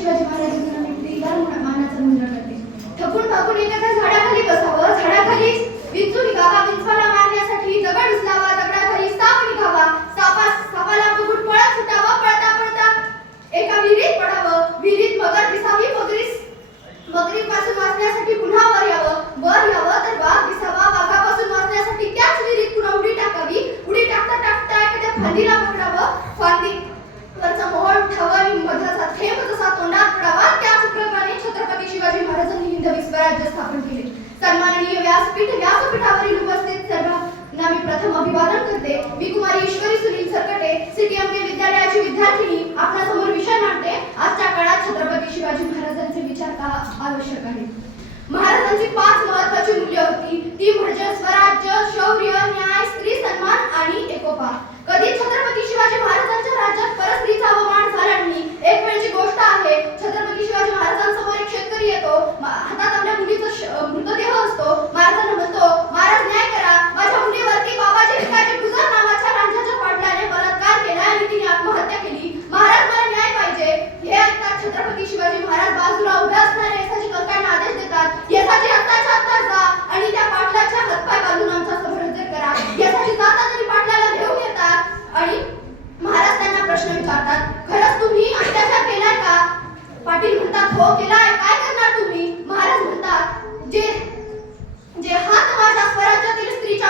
शिवाजी महाराजांना मानाचा मुलगा करते. थकून थकून एखाद्या झाडाखाली बसावं, झाडाखाली विंचू निघावा, विंचवाला मारण्यासाठी दगड उचलावा, दगडाखाली साप निघावा, सापाला बघून पळत सुटावं, पळता पळता एका विहिरीत पडावं, विहिरीत मगर दिसावी, मगरीपासून वाचण्यासाठी पुन्हा वर यावं तर वाघ दिसावा, वाघापासून वाचण्यासाठी त्याच विहिरीत पुन्हा उडी टाकावी, उडी टाकता टाकता एखाद्या फांदीला पकडावं, फांदीवरचा मोहोळ उठावं आणि मधाचा थेंब जसा तोंडात पडावा. त्याचप्रमाणे छत्रपती शिवाजी महाराजांनी हिंदवी स्वराज्य स्थापन केले. सन्माननीय व्यासपीठावरील उपस्थित सर्वांना मी प्रथम अभिवादन करते. मी कुमारी ईश्वरी सुनील सरकटे, सीटीएमके विद्यालयाची विद्यार्थिनी आपल्यासमोर विषय मांडते. आजच्या काळात छत्रपती शिवाजी महाराजांचे विचार का आवश्यक आहे. महाराजांची 5 महत्त्वाची मूल्य होती. ती म्हणजे स्वराज्य, शौर्य, न्याय, स्त्री सन्मान आणि एकोपा. कधी छत्रपती शिवाजी महाराजांच्या राज्यात परस्त्रीचा अवमान झाला नाही. एक वेळची गोष्ट आहे, छत्रपती शिवाजी महाराजांसमोर एक शेतकरी येतो, हातात आपल्या मुलीचा मृतदेह असतो. महाराजांना म्हणतो, महाराज न्याय करा, माझ्या मुलीवरती बाबाजी भिकाजी गुजर नावाच्या रांझाच्या पाटलाने बलात्कार केला आणि तिने आत्महत्या केली. महाराज मला न्याय पाहिजे. हे ऐकताच छत्रपती शिवाजी महाराज बाजूला उभ्या असणाऱ्या येसाची कंकांना आदेश देतात, येसाची आत्ताच्या आत्ता जा आणि त्या पाटलाच्या हातपाय बांधून आमच्या समोर हजर करा. येसाची जाता तरी पाटलाला घेऊन येतात आणि महाराज त्यांना प्रश्न विचारतात, खरंच तुम्ही अत्याचार केलाय का? पाटील म्हणतात, हो केलाय. काय करणार तुम्ही? महाराज म्हणतात, जे हात माझ्या स्वराज्यातील स्त्रीच्या